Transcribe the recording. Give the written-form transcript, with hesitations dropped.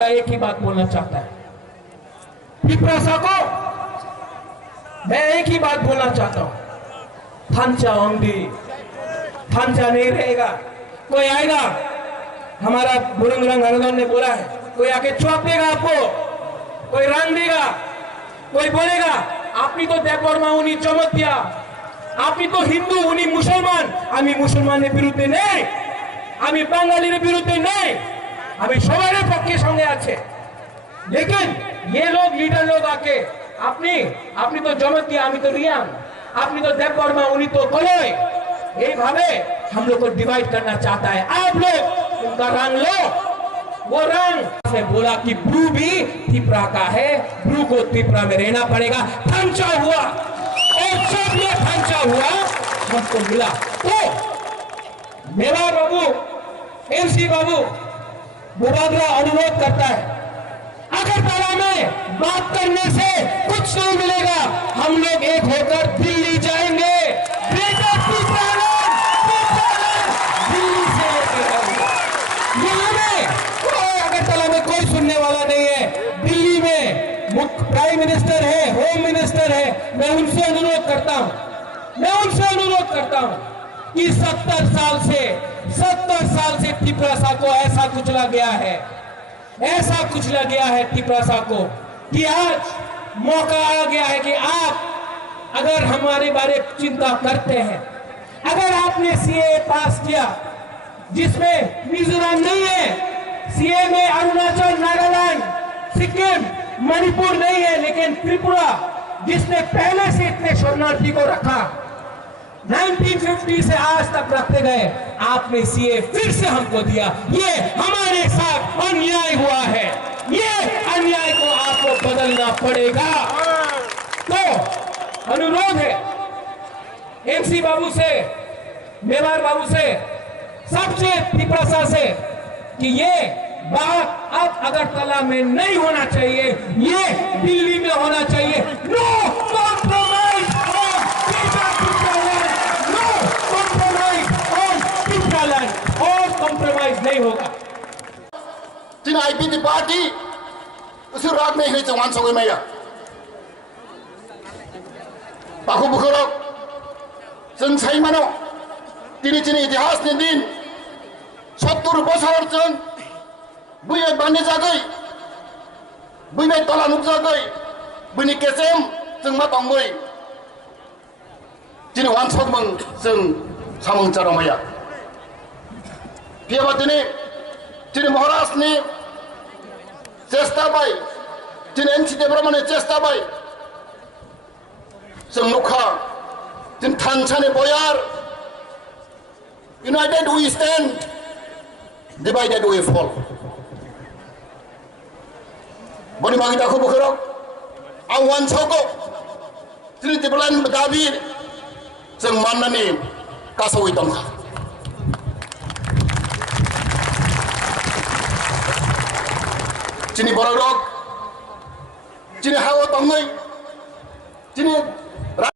एक ही बात बोलना चाहता है पिपरासा को। मैं एक ही बात बोलना चाहता हूं, थांचा ओंडी थांचा नहीं रहेगा। कोई आएगा, हमारा बुरंगरंग हरदन ने बोला है, कोई आके चौक देगा आपको, कोई रंग देगा, कोई बोलेगा आपनी तो देवबर्मा उनी चमत्या, आपनी तो हिंदू उनी मुसलमान। आमी मुसलमाনের বিরুদ্ধে নেই, আমি বাঙালির বিরুদ্ধে নেই, আমি সবার পক্ষে সঙ্গে আছে। लेकिन ये लोग लीडर लोग आके আপনি তো জমতিয়া, আমি তো রিয়াং, আপনি तो देवबर्मा उनी तो कलोय, यही भावे हम लोग को डिवाइड करना चाहता है। आप लोग उनका रंग लो, वो रंग से बोला कि ब्रू भी त्रिपुरा का है, ब्रू को त्रिपुरा में रहना पड़ेगा। थांचा हुआ और जब ये थांचा हुआ हमको मिला तो मेरा बाबू एमसी बाबू बुबागरा अनुरोध करता है, अगरतला में बात करने से कुछ नहीं मिलेगा। हम लोग एक होकर दिल्ली जाएंगे, दिल्ली से यहाँ में कोई अगरतला में कोई सुनने वाला नहीं है। दिल्ली में मुख्य प्राइम मिनिस्टर है, होम मिनिस्टर है। मैं उनसे अनुरोध करता हूँ कि 70 साल से त्रिपुरा को ऐसा कुचला गया है त्रिपुरा को कि आज मौका आ गया है कि आप अगर हमारे बारे चिंता करते हैं, अगर आपने सीए पास किया जिसमें मिजोरम नहीं है, सीए में अरुणाचल, नागालैंड, सिक्किम, मणिपुर नहीं है, लेकिन त्रिपुरा जिसने पहले से इतने शरणार्थी को रखा 1950 से आज तक रखते गए, आपने सीए फिर से हमको दिया। ये हमारे साथ अन्याय हुआ है, ये अन्याय को आपको बदलना पड़ेगा। तो अनुरोध है एमसी बाबू से, मेवार बाबू से, सबसे त्रिपुरा से कि ये बात अब अगरतला में नहीं होना चाहिए, ये दिल्ली में होना चाहिए। नो कॉम्प्रोमाइज ऑन त्रिपुरालैंड, और कॉम्प्रोमाइज नहीं होगा। तीन आईपीटी पार्टी उसी रात में ही चौहान सो गई मैया बाखु बुखरो जों साई मानो दिनै इतिहास नि दिन 70 बोसोर जों बुयै बान्दै जागै बुयै तला नुजागै बुनि केसेम जों मा दंमै दिनै वान सकमों जों सामों चारमाया पियाबा दिनै महाराष्ट्रनि चेष्टा बाय दिनै एमसी देवबर्मानि चेष्टा बाय जों नखा जों थानसानि बयार United we stand, divided we fall. Bani bagi aku bukerok, awan soko, jadi tipelan berdabir, jeng mana ni kasau hitam. Jadi borok, jadi hawa tangai, jadi